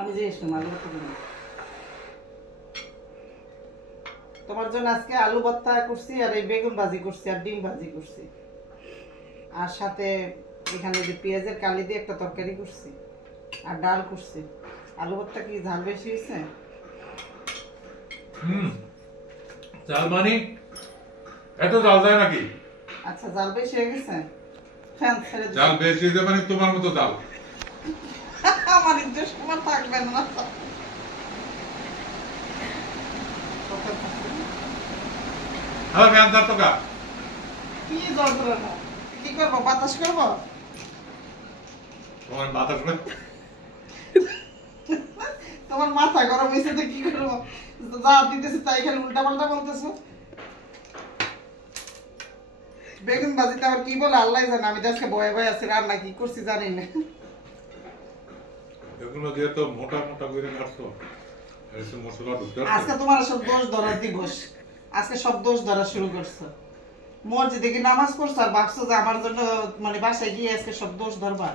আমি যে আলু ভর্তা করি তোমার জন্য আজকে আলু ভর্তা করছি আর এই বেগুন ভাজি করছি আর ডিম ভাজি করছি আর সাথে এখানে যে পেঁয়াজের কালি দিয়ে একটা তরকারি করছি আর ডাল করছি। আলু ভর্তা কি ঝাল বেশি হয়েছে? ঝাল মানে এত ঝাল যায় নাকি? আচ্ছা ঝাল বেশি হয়ে গেছে। ফ্যান ছেড়ে ঝাল বেশি হয়েছে মানে তোমার মতো ঝাল আমার ইজ্জত আমার থাকবে না। হ্যাঁ ফ্যান চার টাকা কি যন্ত্রণা, কি করবো? বাতাস করবো? তোমার বাতাস তোমার মাথা গরম হয়েছে তো কি করবো? যা দিতেছে তাই খালি উল্টা পাল্টা বলতেছো। বেগুন ভাজিতে আবার কি বলে আল্লাহ জানে, আমি তো আজকে বয়ে বয়ে আছি, রান্না কি করছি জানি না। এগুলো দিয়ে তো মোটা মোটা করে কাটছো, মশলা ঢুকতে আজকে তোমার সব দোষ ধরার দিবস, আজকে সব দোষ ধরা শুরু করছো। মসজিদে কি নামাজ পড়ছো আর ভাবছো যে আমার জন্য মানে বাসায় গিয়ে আজকে সব দোষ ধরবা?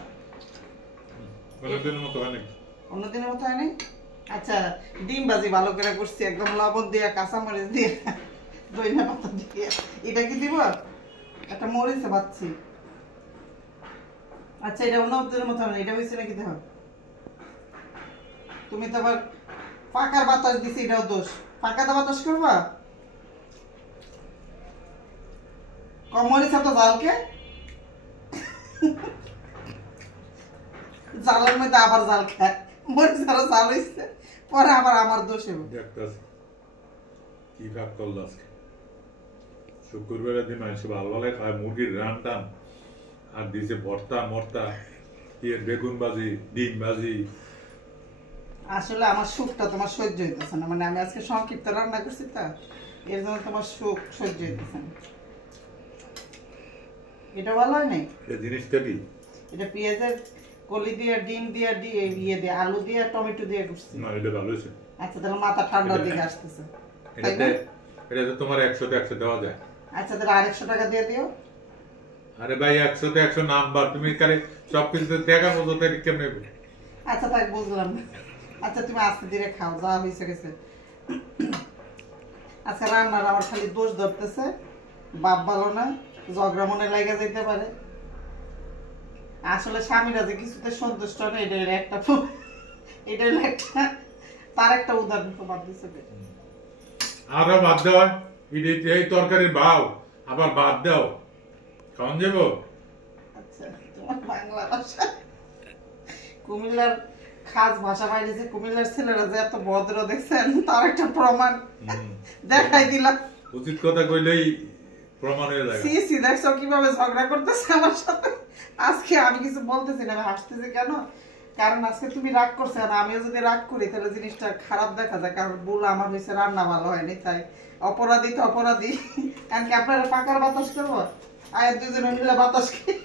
অন্যদিনের মতো হয় নাকি? অন্যদিনের মতো হয়নি। আচ্ছা ডিম ভাজি ভালো করে করছি, একদম লবণ দিয়ে কাঁচামরিচ দিয়ে ধনিয়া পাতা দিয়ে। এটা কি দিব? একটা মরিচে ভাজছি। আচ্ছা এটা অন্যদিনের মতো হয় না, এটা হয়েছে নাকি দেখো। তুমি তো আবার পাকার বাতাস দিছি, এটাও দোষ। পাকাটা বাতাস করবা? কম মরিচ তো জালকে জালের মধ্যে আবার জাল খায়, মরিচ আরো জাল হয়েছে পরে আবার আমার দোষ হবে। দেখতেছি কি ভাগ করলো আজকে। শুক্রবারের দিন মানুষ ভালো ভালো খায় মুরগির রান টান, আর দিছে ভর্তা মর্তা, বেগুন ভাজি ডিম ভাজি। আসলে আমার সুখটা তোমার সহ্য হইতেছে না, মানে আমি আজকে সংক্ষিপ্ত রান্না করছি তা এর জন্য তোমার সুখ সহ্য হইতেছে না। এটা ভালো হয় নাই। এই জিনিসটা কি? এটা পেঁয়াজের কলি দিয়ে ডিম দিয়ে ইয়ে দিয়ে আলু দিয়ে টমেটো দিয়ে করছি। না এটা ভালো হয়েছে। আচ্ছা তাহলে মাথা ঠান্ডার দিকে আসতেছে। এটাতে তোমার 100 তে 100 দেওয়া যায়। আচ্ছা তাহলে 150 টাকা দিয়ে দিও। আরে ভাই 100 তে 100 নাম্বার, তুমি কারে সবকিছুতে টাকা মতো কেমনে? আচ্ছা তাই বুঝলাম। আচ্ছা তুমি আস্তে ধীরে খাও, যা হয়েছে গেছে। আচ্ছা রান্নার আমার খালি দোষ ধরতেছে, বাপ ভালো না, ঝগড়া মনে লাগা যেতে পারে। আসলে স্বামীরা যে কিছুতে সন্তুষ্ট না, এটা একটা তার একটা উদাহরণ তোমার দিচ্ছে। আরো বাদ দেওয়া এই তরকারির ভাও আবার বাদ দাও, কেমন যাবো? আচ্ছা তোমার বাংলা ভাষা কুমিল্লার খাস ভাষা বাইরেছে, কুমিল্লার ছেলেরা যে এত ভদ্র দেখছেন তার একটা প্রমাণ দেখাই দিলাম। উচিত কথা কইলেই প্রমাণ হয়ে যায়। সি সি দেখছো কিভাবে ঝগড়া করতেছে আমার সাথে। আজকে আমি কিছু বলতেছি না, আমি হাসতেছি কেন? কারণ আজকে তুমি রাগ করছো, আর আমিও যদি রাগ করি তাহলে জিনিসটা খারাপ দেখা যায়। কারণ ভুল আমার হয়েছে, রান্না ভালো হয়নি, তাই অপরাধী তো অপরাধী। কারণ কি আপনারা পাকার বাতাস করবো? আয়ের দুজনে মিলে বাতাস খেয়ে